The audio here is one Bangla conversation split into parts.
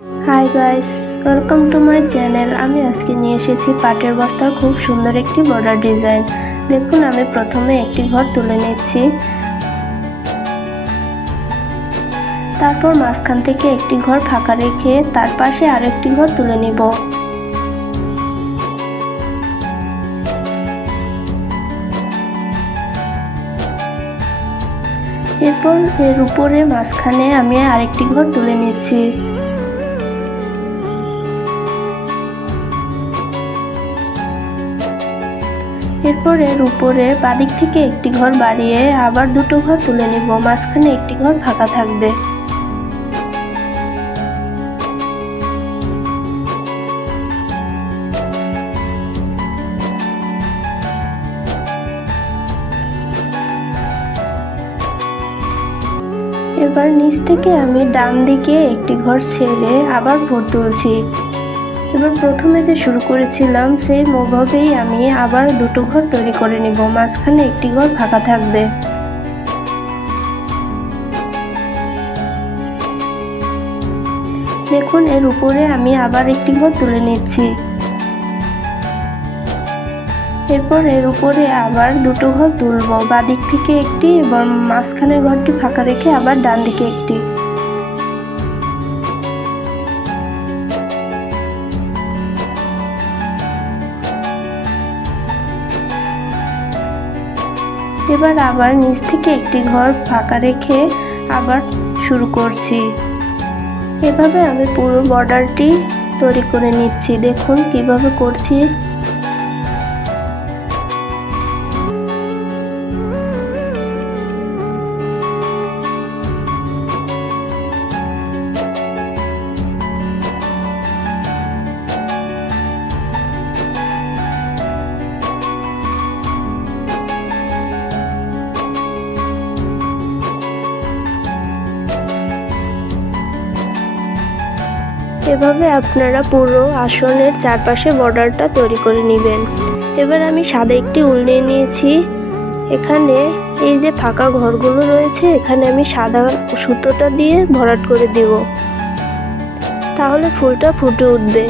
Hi guys, welcome to my channel. আমি আজকে নিয়ে এসেছি পাটের বস্তার খুব সুন্দর একটি বর্ডার ডিজাইন। দেখুন, আমি প্রথমে একটি ঘর তুলে নিচ্ছি, তারপর মাঝখান থেকে একটি ঘর ফাঁকা রেখে তার পাশে আরেকটি ঘর তুলে নিব। এরপর এর উপরে মাঝখানে আমি আরেকটি ঘর তুলে নিচ্ছি। এরপর এর উপরে বাদিক থেকে একটি ঘর বাড়িয়ে আবার দুটো ঘর তুলে নিব, মাঝখানে একটি ঘর ফাঁকা থাকবে। এবার নিচ থেকে আমি ডান দিকে একটি ঘর ছেড়ে আবার ঘর তুলছি। এবার প্রথমে যে শুরু করেছিলাম সেই ভাবেই আমি আবার দুটো ঘর তৈরি করে নিব, মাঝখানে একটি ঘর ফাঁকা থাকবে। দেখুন, এর উপরে আমি আবার একটি ঘর তুলে নিচ্ছি। এরপর এর উপরে আবার দুটো ঘর তুলব, বাদিক থেকে একটি এবং মাঝখানের ঘরটি ফাঁকা রেখে আবার ডান দিকে একটি। এবার আবার নিচ থেকে একটি ঘর ফাঁকা রেখে আবার শুরু করছি। এভাবে আমি পুরো বর্ডারটি তৈরি করে নিচ্ছি। দেখুন কিভাবে করছি। এভাবে আপনারা পুরো আসনের চারপাশে বর্ডারটা তৈরি করে নেবেন। এবার আমি সাদা একটি উল নিয়ে নিয়েছি। এখানে এই যে ফাঁকা ঘরগুলো রয়েছে, এখানে আমি সাদা সুতোটা দিয়ে ভরাট করে দিব, তাহলে ফুলটা ফুটে উঠবে।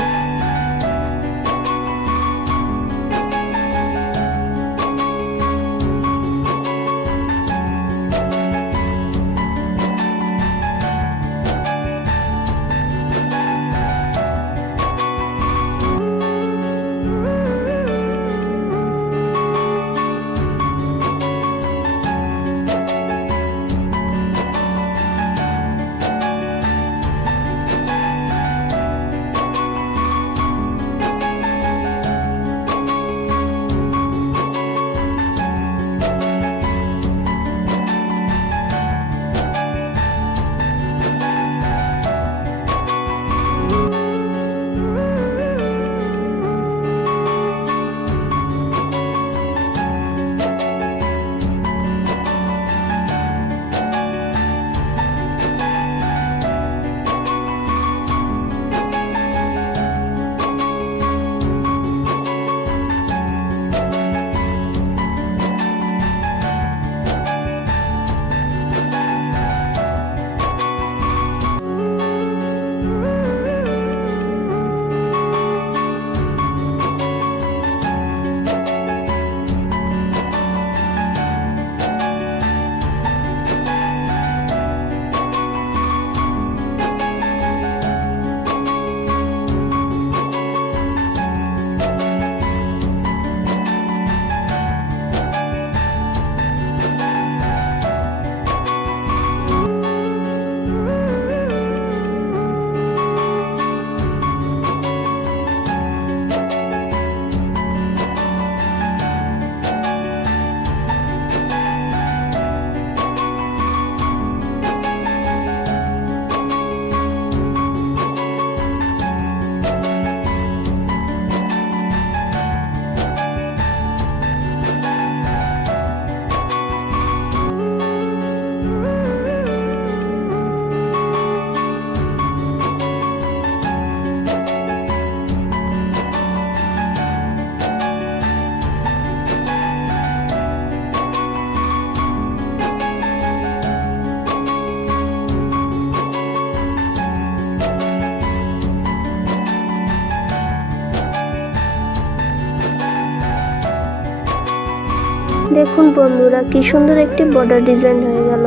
দেখুন বন্ধুরা, কি সুন্দর একটি বর্ডার ডিজাইন হয়ে গেল।